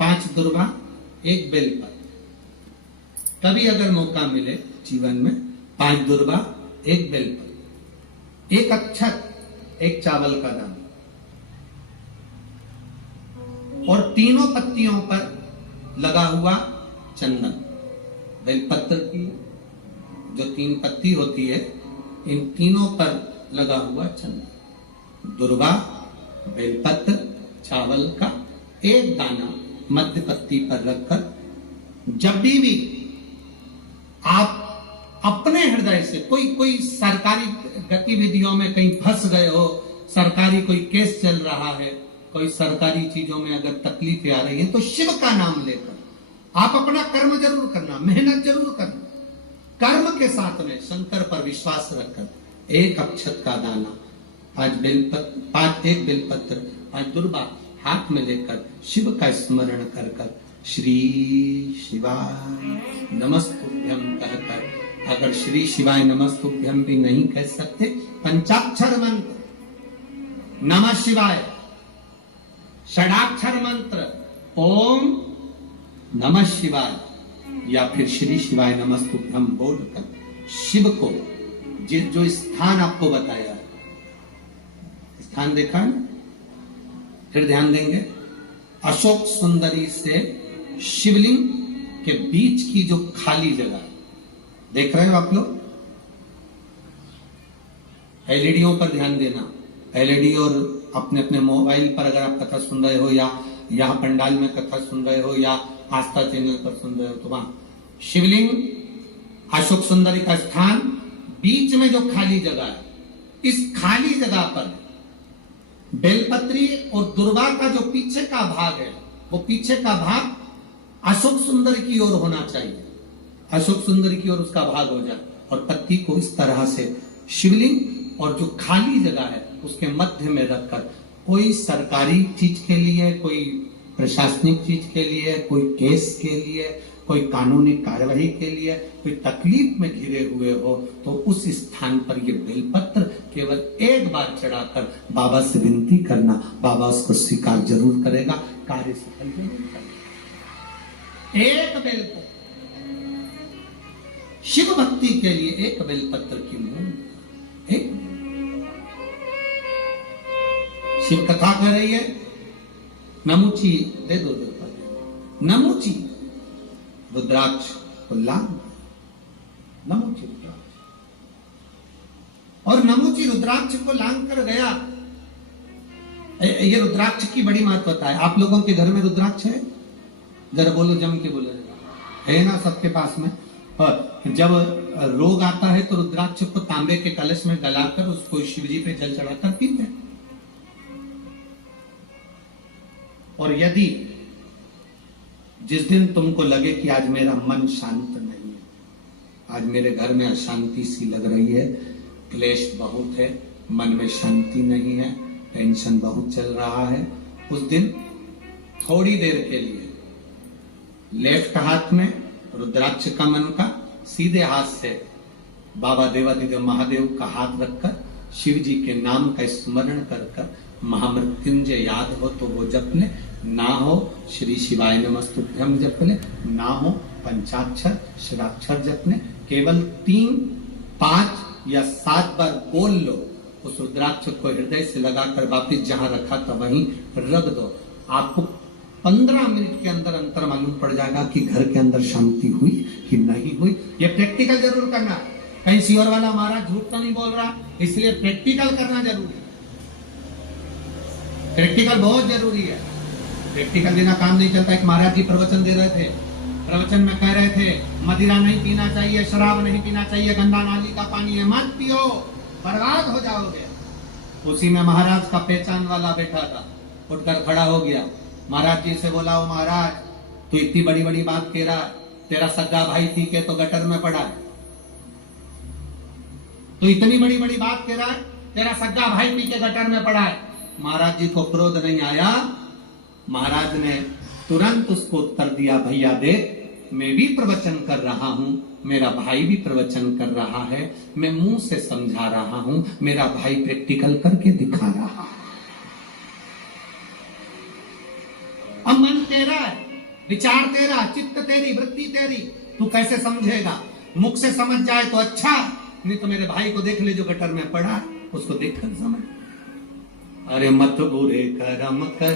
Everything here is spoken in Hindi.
5 दुर्वा, 1 बेलपत्र। कभी अगर मौका मिले जीवन में 5 दुर्वा, 1 बेलपत्र, 1 अक्षत, 1 चावल का दाना और तीनों पत्तियों पर लगा हुआ चंदन। बेलपत्र की जो 3 पत्ती होती है, इन तीनों पर लगा हुआ चंदन, दुर्वा, बेलपत्र, चावल का 1 दाना मध्य पत्ती पर रखकर जब भी आप अपने हृदय से कोई सरकारी गतिविधियों में कहीं फंस गए हो, सरकारी कोई केस चल रहा है, कोई सरकारी चीजों में अगर तकलीफें आ रही है, तो शिव का नाम लेकर आप अपना कर्म जरूर करना, मेहनत जरूर करना। कर्म के साथ में शंकर पर विश्वास रखकर 1 अक्षत का दाना, 1 बेलपत्र, 5 दुर्वा हाथ में लेकर शिव का स्मरण कर कर श्री शिवाय नमस्तुभ्यम कहकर, अगर श्री शिवाय नमस्तुभ्यम भी नहीं कह सकते, पंचाक्षर मंत्र नमः शिवाय, षडाक्षर मंत्र ओम नमः शिवाय या फिर श्री शिवाय नमस्तुभ्यम बोलकर शिव को जो स्थान आपको बताया है, स्थान देखा है, फिर ध्यान देंगे। अशोक सुंदरी से शिवलिंग के बीच की जो खाली जगह देख रहे हो आप लोग, एलईडीओं पर ध्यान देना। एलईडी और अपने अपने मोबाइल पर अगर आप कथा सुन रहे हो या यहाँ पंडाल में कथा सुन रहे हो या आस्था चैनल पर सुन रहे हो, तो वहां शिवलिंग, अशोक सुंदरी का स्थान, बीच में जो खाली जगह है, इस खाली जगह पर बेलपत्री और दुर्वा का जो पीछे का भाग है, वो पीछे का भाग अशोक सुंदर की ओर होना चाहिए, अशोक सुंदर की ओर उसका भाग हो जाए, और पत्ती को इस तरह से शिवलिंग और जो खाली जगह है उसके मध्य में रखकर कोई सरकारी चीज के लिए, कोई प्रशासनिक चीज के लिए, कोई केस के लिए, कोई कानूनी कार्यवाही के लिए, कोई तकलीफ में घिरे हुए हो, तो उस स्थान पर ये बेलपत्र केवल 1 बार चढ़ाकर बाबा से विनती करना, बाबा उसको स्वीकार जरूर करेगा, कार्य सफल जरूर करेगा। 1 बेलपत्र शिव भक्ति के लिए, 1 बेलपत्र की मूल, एक शिव कथा कह रही है, नमुची दे दो, नमुची रुद्राक्ष को लांग, नमुची रुद्राक्ष, और नमुची रुद्राक्ष को लांग कर गया। ये रुद्राक्ष की बड़ी महत्वता है। आप लोगों के घर में रुद्राक्ष है? जरा बोलो, जम के बोलो, है ना सबके पास में। और जब रोग आता है तो रुद्राक्ष को तांबे के कलश में गलाकर उसको शिवजी पे जल चढ़ाकर पीते हैं। और यदि जिस दिन तुमको लगे कि आज मेरा मन शांत नहीं है, आज मेरे घर में अशांति सी लग रही है, क्लेश बहुत है, मन में शांति नहीं है, टेंशन बहुत चल रहा है, उस दिन थोड़ी देर के लिए लेफ्ट हाथ में रुद्राक्ष का मन का, सीधे हाथ से बाबा देवादिदेव महादेव का हाथ रखकर शिव जी के नाम का स्मरण कर कर महामृत्युंजय याद हो तो वो जप ले, ना हो श्री शिवाय नमस्तुभ्यम जप ले, ना हो पंचाक्षर षडाक्षर जप ले, केवल 3, 5 या 7 बार बोल लो। उस रुद्राक्ष को हृदय से लगाकर वापिस जहां रखा था वहीं रख दो। आपको 15 मिनट के अंदर अंतर मालूम पड़ जाएगा कि घर के अंदर शांति हुई कि नहीं हुई। ये प्रैक्टिकल जरूर करना। कहीं सीवर वाला महाराज झूठ तो नहीं बोल रहा, इसलिए प्रैक्टिकल करना जरूरी है। प्रैक्टिकल बहुत जरूरी है। प्रैक्टिकल बिना काम नहीं चलता। एक महाराज जी प्रवचन दे रहे थे, प्रवचन में कह रहे थे मदिरा नहीं पीना चाहिए, शराब नहीं पीना चाहिए, गंदा नाली का पानी है, मत पियो, बर्बाद हो जाओगे। उसी में महाराज का पहचान वाला बैठा था, उठकर खड़ा हो गया, महाराज जी से बोला, ओ महाराज तू इतनी बड़ी बड़ी बात कह रहा, तेरा सगा भाई थी के तो गटर में पड़ा है, तू इतनी बड़ी बड़ी बात कह रहा है, तेरा सगा भाई पी के गटर में पड़ा है। महाराज जी को क्रोध नहीं आया, महाराज ने तुरंत उसको उत्तर दिया, भैया देख मैं भी प्रवचन कर रहा हूं, मेरा भाई भी प्रवचन कर रहा है, मैं मुंह से समझा रहा हूं, मेरा भाई प्रैक्टिकल करके दिखा रहा है। अब मन तेरा है, विचार तेरा, चित्त तेरी, वृत्ति तेरी, तू कैसे समझेगा? मुख से समझ जाए तो अच्छा, नहीं तो मेरे भाई को देख ले जो गटर में पड़ा, उसको देखकर समझ। अरे मत बुरे कर्म कर